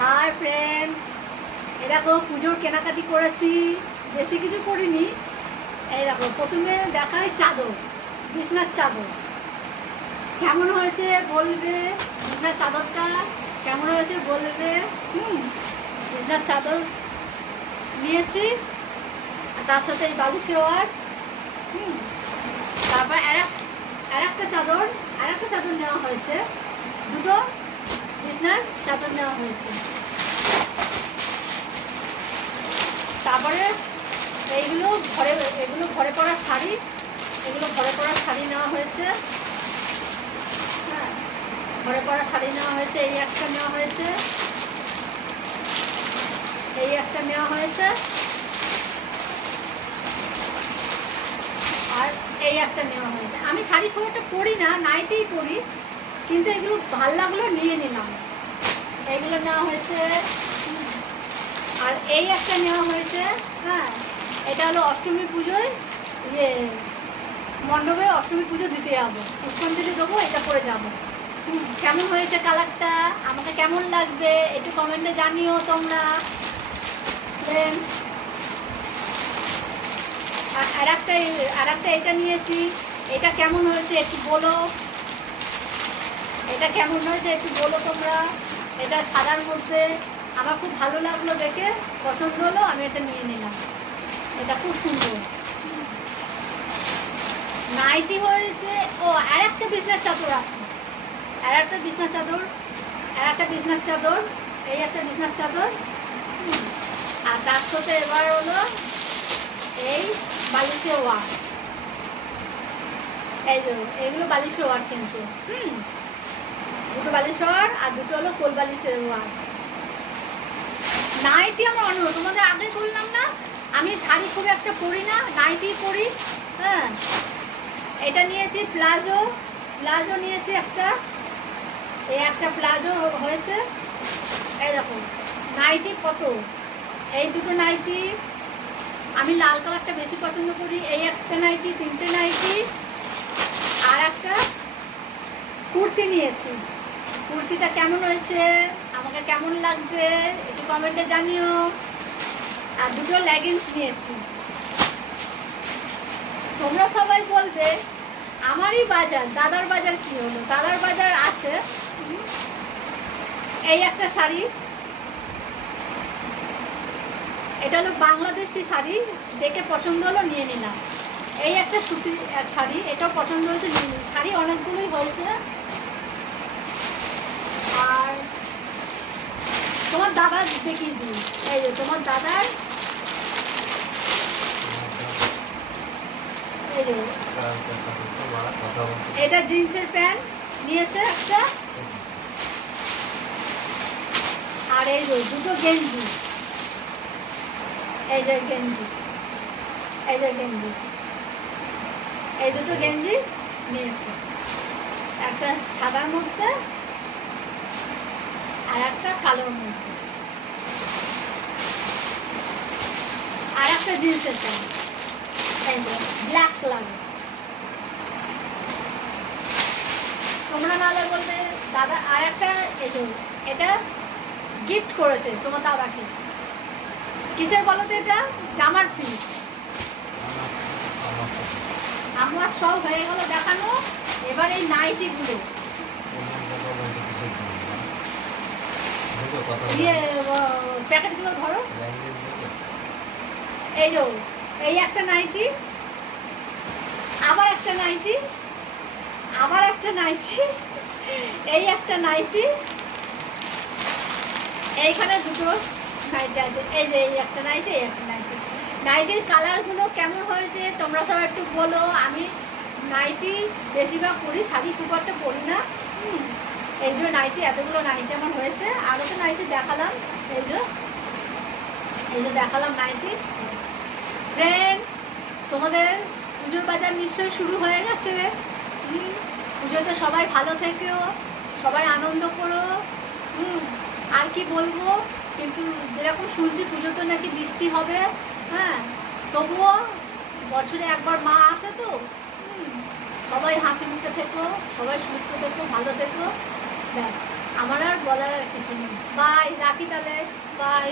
Hi friend, এই দেখো পুজোর কেনাকাটি করেছি, বেশি কিছু করিনি। এই দেখো প্রথমে দেখাই চাদর, বিছনার চাদর কেমন হয়েছে বলবে। বিছনার চাদরটা কেমন হয়েছে বলবে। বিছনার চাদর নিয়েছি, তার সাথে এই বালিশ ওয়ার। তারপর আর একটা চাদর নেওয়া হয়েছে, দুটো বিছনার চাদর নেওয়া হয়েছে। তারপরে এগুলো ঘরে পরার শাড়ি, নেওয়া হয়েছে। হ্যাঁ, ঘরে পরার শাড়ি নেওয়া হয়েছে। এই একটা নেওয়া হয়েছে, আর এই একটা নেওয়া হয়েছে। আমি শাড়ি খুব একটা পরি না, নাইটেই পরি, কিন্তু এগুলো ভাল লাগলো নিয়ে নিলাম। এইগুলো নেওয়া হয়েছে। আর এই একটা নেওয়া হয়েছে। হ্যাঁ, এটা হলো অষ্টমী পুজোয়, মণ্ডপে অষ্টমী পুজো দিতে যাবো, পুষ্পাঞ্জলি দেবো, এটা পরে যাবো। কেমন হয়েছে কালারটা, আমাকে কেমন লাগবে একটু কমেন্টে জানিও তোমরা। আর একটা এটা নিয়েছি, এটা কেমন হয়েছে একটু বলো। তোমরা। এটা সাদার মধ্যে আমার খুব ভালো লাগলো, দেখে পছন্দ হলো, আমি এটা নিয়ে নিলাম। এটা খুব সুন্দর নাইটি হয়েছে। ও, আর একটা বিছনার চাদর আছে, এই একটা বিছনার চাদর। আর তার সাথে এবার হলো এই বালিশে ওয়ার। এইগুলো বালিশে ওয়ার কিনছে। দুটো বালিশ ওয়ার আর দুটো হলো কোল বালিশের ওয়ার। নাইটি আমার অন্য, তোমাদের আগে বললাম না আমি শাড়ি খুব একটা পরি না, নাইটি পরি। হ্যাঁ, এটা নিয়েছি প্লাজো নিয়েছি একটা। এই একটা প্লাজো হয়েছে। এই দেখো নাইটি কত, এই দুটো নাইটি। আমি লাল কালারটা বেশি পছন্দ করি। এই একটা নাইটি, তিনটে নাইটি, আর একটা কুর্তি নিয়েছি। কুর্তিটা কেমন হয়েছে, আমাকে কেমন লাগছে একটু কমেন্টে জানিও। আর দুটো লেগিংস নিয়েছি। তোমরা সবাই বলবে আমারই বাজার, দাদার বাজার কি হলো? দাদার বাজার আছে। এই একটা শাড়ি, এটা হলো বাংলাদেশি শাড়ি, দেখে পছন্দ হলো নিয়ে নিলাম। এই একটা সুতি এক শাড়ি, এটাও পছন্দ হয়েছে নিয়ে নিলাম। শাড়ি অনেকগুলোই হয়েছে। আর তোমার দাদা দেখিয়ে দিই, এই যে তোমার দাদার, এই যে এটা জিন্সের প্যান্ট নিয়েছে একটা। আর এই যে দুটো গেঞ্জি, এই দুটো গেঞ্জি নিয়েছে, একটা সাদার মধ্যে আর একটা কালোর মধ্যে, আর একটা জিন্সের প্যান্ট, এই যে ব্ল্যাক কালার। তোমরা নাহলে বলবে দাদা। আর একটা এই যে এটা গিফট করেছে তোমার দাদাকে, কিসের বলো তো? এটা জামার পিস। আমার সব হয়ে গেল দেখানো, এবার এই নাইটিগুলো প্যাকেটগুলো ধরো। এই যে এই একটা নাইটি, আবার একটা নাইটি, এই একটা নাইটি, এইখানে দুটো নাইটি আছে। এই যে এই একটা নাইটি, নাইটির কালারগুলো কেমন হয়েছে তোমরা সব একটু বলো। আমি নাইটি বেশিরভাগ পরি, শাড়ি খুব একটা পরি না। এই যে নাইটি, এতগুলো নাইটি আমার হয়েছে। আরও তো নাইটি দেখালাম, এই যে দেখালাম নাইটি। ফ্রেন্ড, তোমাদের পুজোর বাজার নিশ্চয়ই শুরু হয়ে গেছে। পুজোতে সবাই ভালো থেকেও, সবাই আনন্দ করো। আর কি বলবো, কিন্তু যেরকম শুনছি পুজোতে নাকি বৃষ্টি হবে। হ্যাঁ, তবুও বছরে একবার মা আসে তো। সবাই হাসি মুখে থেকো, সবাই সুস্থ থেকো, ভালো থেকো, ব্যাস। আমার আর বলার আর কিছু নেই। বাই, রাখি তাহলে। বাই।